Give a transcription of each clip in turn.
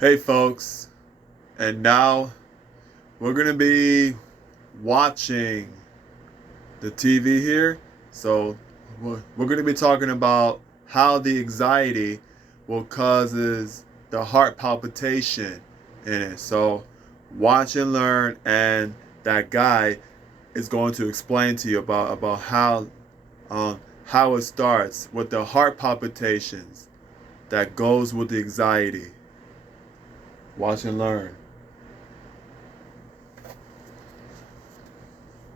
Hey folks, and now we're gonna be watching the TV here. So we're gonna be talking about how the anxiety will causes the heart palpitation in it. So watch and learn, and that guy is going to explain to you about how it starts with the heart palpitations that goes with the anxiety. Watch and learn.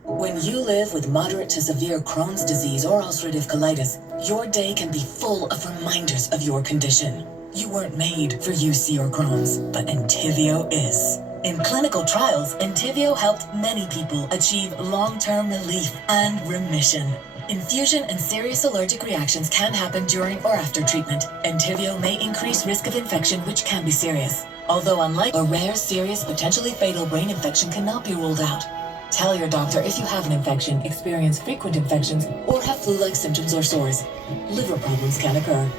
When you live with moderate to severe Crohn's disease or ulcerative colitis, your day can be full of reminders of your condition. You weren't made for UC or Crohn's, but Entyvio is. In clinical trials, Entyvio helped many people achieve long-term relief and remission. Infusion and serious allergic reactions can happen during or after treatment. Entyvio may increase risk of infection, which can be serious. Although unlike a rare, serious, potentially fatal brain infection cannot be ruled out. Tell your doctor if you have an infection, experience frequent infections, or have flu-like symptoms or sores. Liver problems can occur.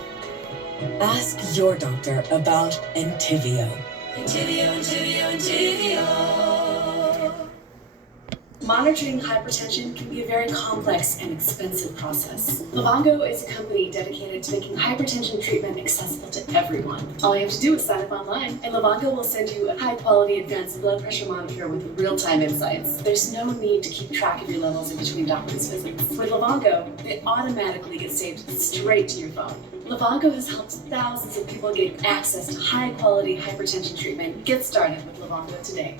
Ask your doctor about Entyvio. Entyvio. Monitoring hypertension can be a very complex and expensive process. Livongo is a company dedicated to making hypertension treatment accessible to everyone. All you have to do is sign up online, and Livongo will send you a high-quality advanced blood pressure monitor with real-time insights. There's no need to keep track of your levels in between doctor's visits. With Livongo, they automatically get saved straight to your phone. Livongo has helped thousands of people get access to high-quality hypertension treatment. Get started with Livongo today.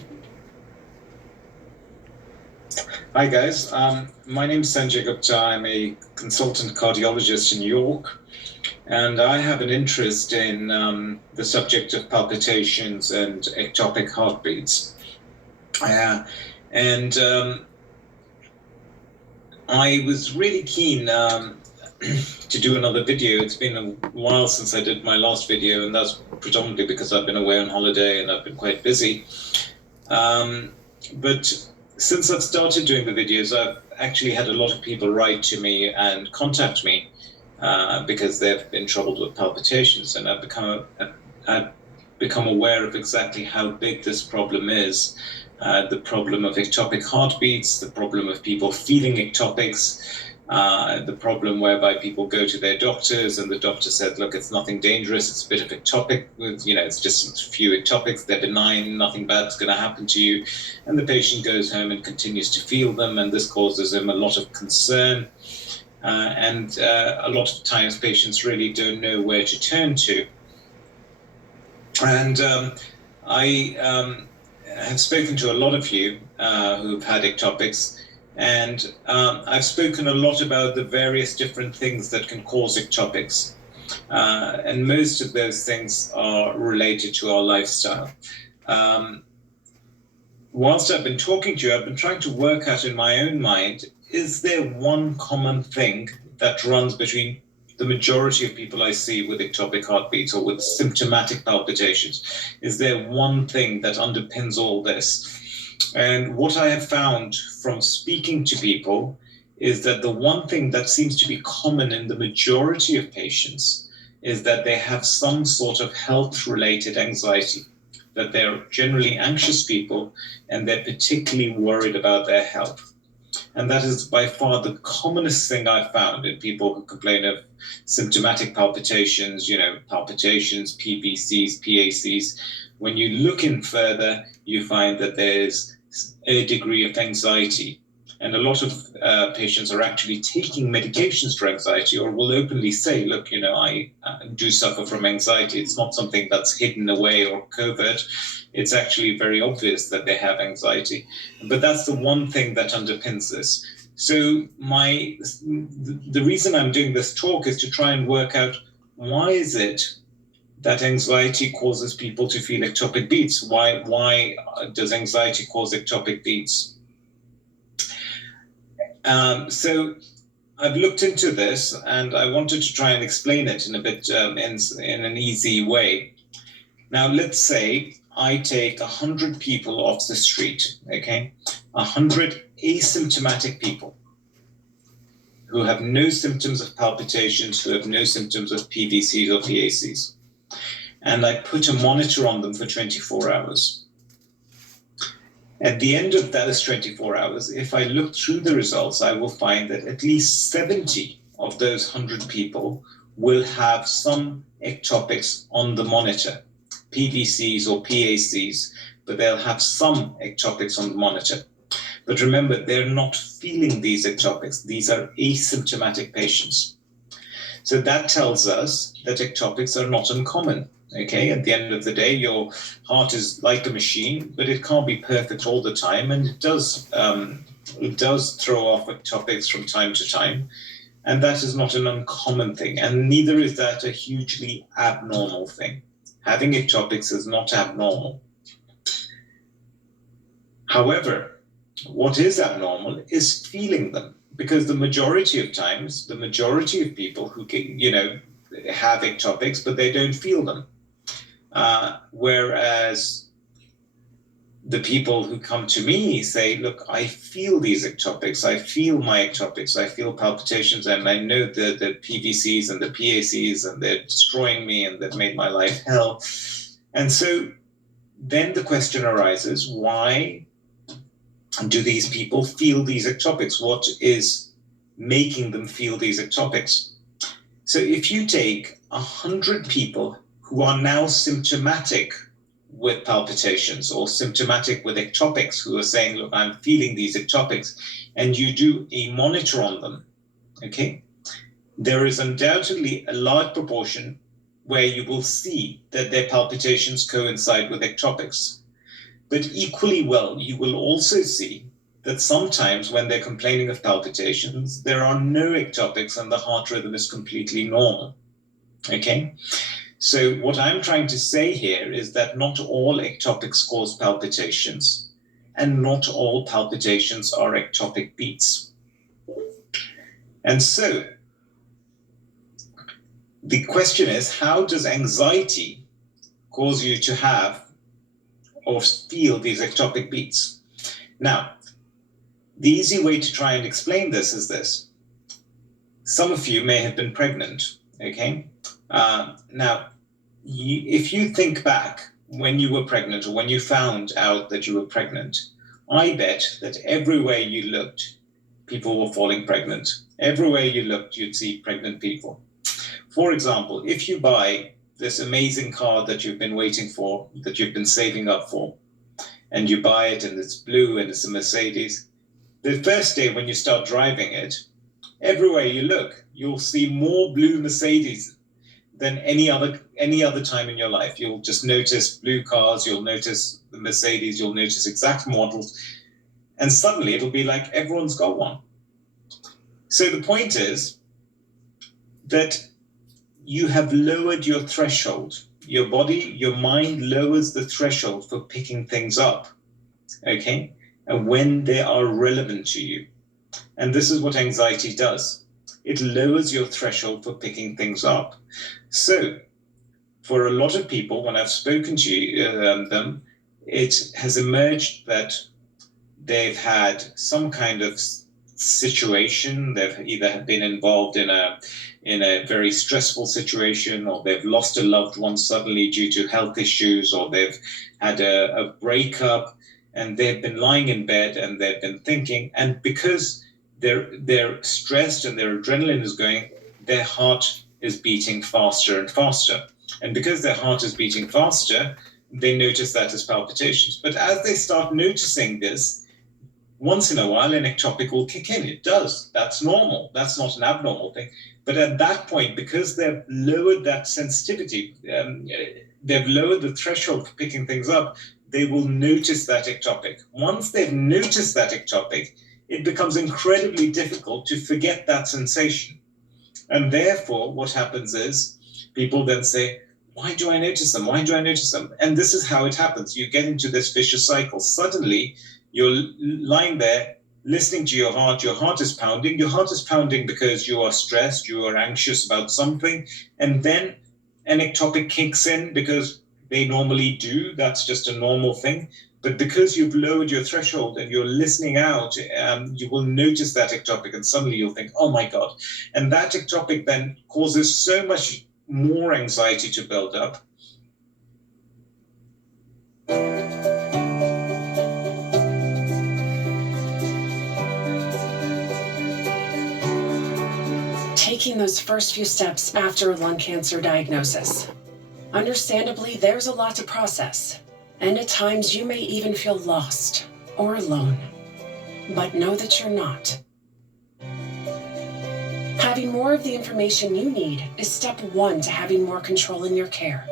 Hi guys, my name is Sanjay Gupta. I'm a consultant cardiologist in New York, and I have an interest in the subject of palpitations and ectopic heartbeats. And I was really keen to do another video. It's been a while since I did my last video, and that's predominantly because I've been away on holiday and I've been quite busy. But since I've started doing the videos, I've actually had a lot of people write to me and contact me because they've been troubled with palpitations, and I've become aware of exactly how big this problem is. The problem of ectopic heartbeats, the problem of people feeling ectopics, the problem whereby people go to their doctors and the doctor said, look, it's nothing dangerous, it's a bit of ectopic, it's just a few ectopics, they're benign, nothing bad's going to happen to you. And the patient goes home and continues to feel them, and this causes him a lot of concern. And a lot of times patients really don't know where to turn to. And I have spoken to a lot of you who've had ectopics, and I've spoken a lot about the various different things that can cause ectopics. And most of those things are related to our lifestyle. Whilst I've been talking to you, I've been trying to work out in my own mind, is there one common thing that runs between the majority of people I see with ectopic heartbeats or with symptomatic palpitations? Is there one thing that underpins all this? And what I have found from speaking to people is that the one thing that seems to be common in the majority of patients is that they have some sort of health-related anxiety, that they're generally anxious people and they're particularly worried about their health. And that is by far the commonest thing I've found in people who complain of symptomatic palpitations, palpitations, PVCs, PACs. When you look in further, you find that there's a degree of anxiety. And a lot of patients are actually taking medications for anxiety, or will openly say, look, I do suffer from anxiety. It's not something that's hidden away or covert. It's actually very obvious that they have anxiety. But that's the one thing that underpins this. So the reason I'm doing this talk is to try and work out, why is it that anxiety causes people to feel ectopic beats? Why does anxiety cause ectopic beats? So I've looked into this, and I wanted to try and explain it in a bit in an easy way. Now, let's say I take 100 people off the street, okay? 100 asymptomatic people who have no symptoms of palpitations, who have no symptoms of PVCs or PACs. and I put a monitor on them for 24 hours. At the end of those 24 hours, if I look through the results, I will find that at least 70 of those 100 people will have some ectopics on the monitor, PVCs or PACs, but they'll have some ectopics on the monitor. But remember, they're not feeling these ectopics. These are asymptomatic patients. So that tells us that ectopics are not uncommon. Okay, at the end of the day, your heart is like a machine, but it can't be perfect all the time, and it does throw off ectopics from time to time, and that is not an uncommon thing, and neither is that a hugely abnormal thing. Having ectopics is not abnormal. However, what is abnormal is feeling them, because the majority of times, the majority of people who can, have ectopics, but they don't feel them. Whereas the people who come to me say, look, I feel these ectopics, I feel my ectopics, I feel palpitations, and I know the PVCs and the PACs, and they're destroying me, and they've made my life hell. And so then the question arises, why do these people feel these ectopics? What is making them feel these ectopics? So if you take 100 people who are now symptomatic with palpitations or symptomatic with ectopics, who are saying, look, I'm feeling these ectopics, and you do a monitor on them, okay, there is undoubtedly a large proportion where you will see that their palpitations coincide with ectopics. But equally well, you will also see that sometimes when they're complaining of palpitations, there are no ectopics and the heart rhythm is completely normal, okay? So what I'm trying to say here is that not all ectopics cause palpitations, and not all palpitations are ectopic beats. And so the question is, how does anxiety cause you to have or feel these ectopic beats? Now, the easy way to try and explain this is this. Some of you may have been pregnant, okay? Now, if you think back when you were pregnant or when you found out that you were pregnant, I bet that everywhere you looked, people were falling pregnant. Everywhere you looked, you'd see pregnant people. For example, if you buy this amazing car that you've been waiting for, that you've been saving up for, and you buy it and it's blue and it's a Mercedes, the first day when you start driving it, everywhere you look, you'll see more blue Mercedes than any other time in your life. You'll just notice blue cars, you'll notice the Mercedes, you'll notice exact models, and suddenly it'll be like everyone's got one. So the point is that you have lowered your threshold. Your body, your mind lowers the threshold for picking things up, okay? And when they are relevant to you. And this is what anxiety does. It lowers your threshold for picking things up. So for a lot of people, when I've spoken to them, it has emerged that they've had some kind of situation. They've either been involved in a very stressful situation, or they've lost a loved one suddenly due to health issues, or they've had a breakup, and they've been lying in bed and they've been thinking, and because they're stressed and their adrenaline is going, their heart is beating faster and faster. And because their heart is beating faster, they notice that as palpitations. But as they start noticing this, once in a while an ectopic will kick in. It does. That's normal. That's not an abnormal thing. But at that point, because they've lowered that sensitivity, they've lowered the threshold for picking things up, they will notice that ectopic. Once they've noticed that ectopic, it becomes incredibly difficult to forget that sensation. And therefore, what happens is people then say, why do I notice them? Why do I notice them? And this is how it happens. You get into this vicious cycle. Suddenly, you're lying there listening to your heart is pounding. Your heart is pounding because you are stressed, you are anxious about something. And then an ectopic kicks in because they normally do. That's just a normal thing. But because you've lowered your threshold and you're listening out, you will notice that ectopic, and suddenly you'll think, oh my God. And that ectopic then causes so much more anxiety to build up. Taking those first few steps after a lung cancer diagnosis. Understandably, there's a lot to process, and at times you may even feel lost or alone. But know that you're not. Having more of the information you need is step one to having more control in your care.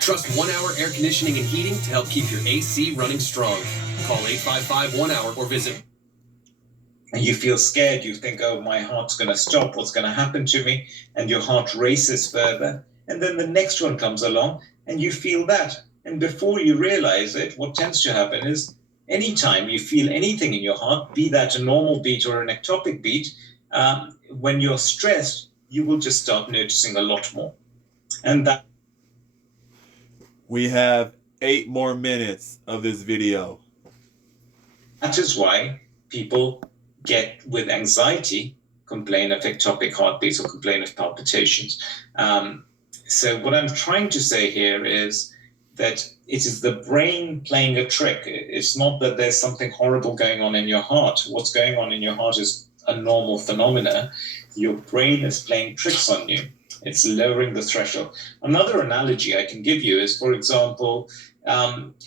Trust 1 Hour Air Conditioning and Heating to help keep your AC running strong. Call 855 1 Hour or visit. And you feel scared, you think, oh, my heart's going to stop, what's going to happen to me? And your heart races further. And then the next one comes along and you feel that. And before you realize it, what tends to happen is anytime you feel anything in your heart, be that a normal beat or an ectopic beat, when you're stressed, you will just start noticing a lot more. And that. We have 8 more minutes of this video. That is why people get with anxiety, complain of ectopic heartbeats or complain of palpitations. So what I'm trying to say here is that it is the brain playing a trick. It's not that there's something horrible going on in your heart. What's going on in your heart is a normal phenomena. Your brain is playing tricks on you. It's lowering the threshold. Another analogy I can give you is, for example,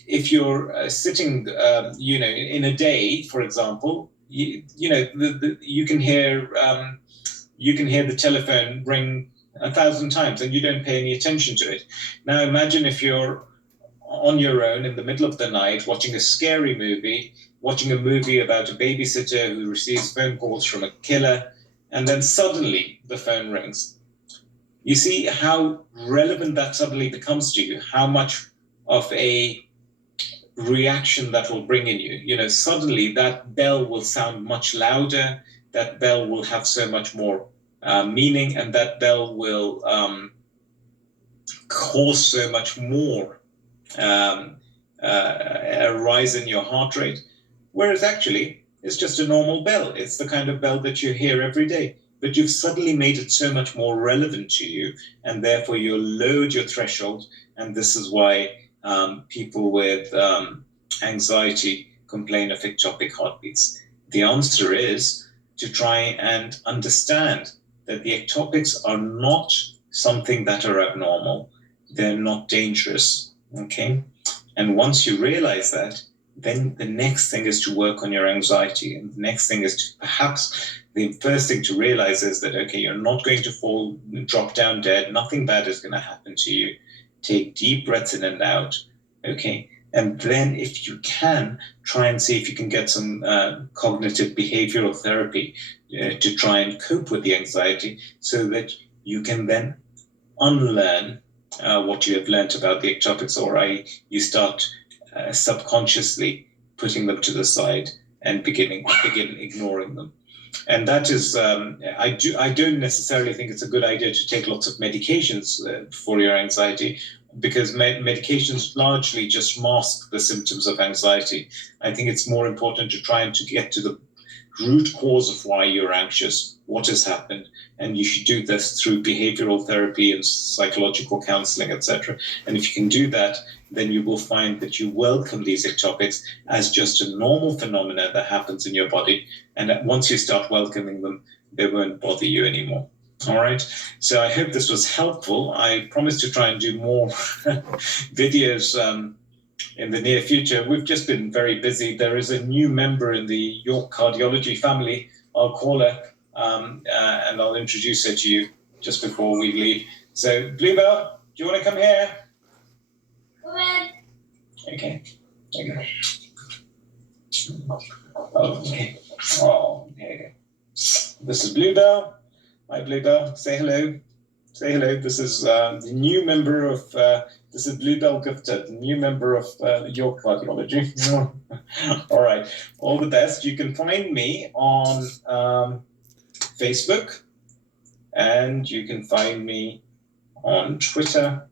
if you're sitting, in a day, for example, you can hear the telephone ring 1,000 times and you don't pay any attention to it. Now imagine if you're on your own in the middle of the night watching a scary movie, watching a movie about a babysitter who receives phone calls from a killer, and then suddenly the phone rings. You see how relevant that suddenly becomes to you, how much of a reaction that will bring in you. Suddenly that bell will sound much louder, that bell will have so much more meaning, and that bell will cause so much more a rise in your heart rate, whereas actually it's just a normal bell. It's the kind of bell that you hear every day, but you've suddenly made it so much more relevant to you, and therefore you lowered your threshold. And this is why people with anxiety complain of ectopic heartbeats. The answer is to try and understand that the ectopics are not something that are abnormal. They're not dangerous, okay? And once you realize that, then the next thing is to work on your anxiety. And the next thing is to perhaps, the first thing to realize is that, okay, you're not going to drop down dead. Nothing bad is going to happen to you. Take deep breaths in and out, okay? And then if you can, try and see if you can get some cognitive behavioral therapy to try and cope with the anxiety so that you can then unlearn what you have learned about the ectopics, or you start subconsciously putting them to the side and begin ignoring them. And that is, I don't necessarily think it's a good idea to take lots of medications for your anxiety, because medications largely just mask the symptoms of anxiety. I think it's more important to try and to get to the root cause of why you're anxious, what has happened, and you should do this through behavioral therapy and psychological counseling, etc. And if you can do that, then you will find that you welcome these ectopics as just a normal phenomena that happens in your body, and that once you start welcoming them, they won't bother you anymore. All right, so I hope this was helpful. I promise to try and do more videos in the near future. We've just been very busy. There is a new member in the York Cardiology family. I'll call her and I'll introduce her to you just before we leave. So, Bluebell, do you want to come here? Come in. Okay. Okay. Oh, okay. Oh, here you go. This is Bluebell. Hi, Bluebell. Say hello. Say hello. This is the new member of, this is Bluebell Gupta, the new member of York Cardiology. All right. All the best. You can find me on Facebook, and you can find me on Twitter.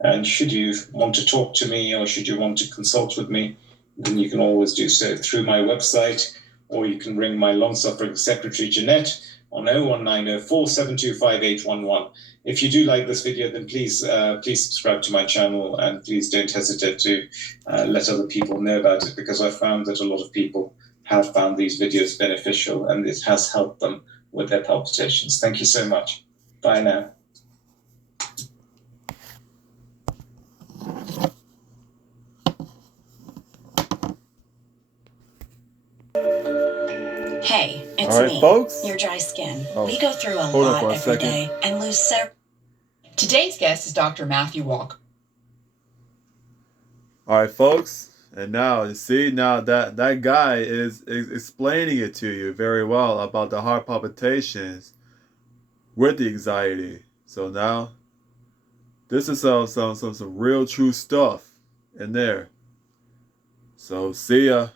And should you want to talk to me, or should you want to consult with me, then you can always do so through my website, or you can ring my long-suffering secretary, Jeanette, on 0190-4725-811. If you do like this video, then please subscribe to my channel, and please don't hesitate to let other people know about it, because I found that a lot of people have found these videos beneficial and it has helped them with their palpitations. Thank you so much. Bye now. Hey, it's All right, me, folks. your dry skin. Oh, We go through a hold on lot for a every second. day and lose Today's guest is Dr. Matthew Walker. All right, folks. And now, you see, now that guy is explaining it to you very well about the heart palpitations with the anxiety. So now, this is some real true stuff in there. So see ya.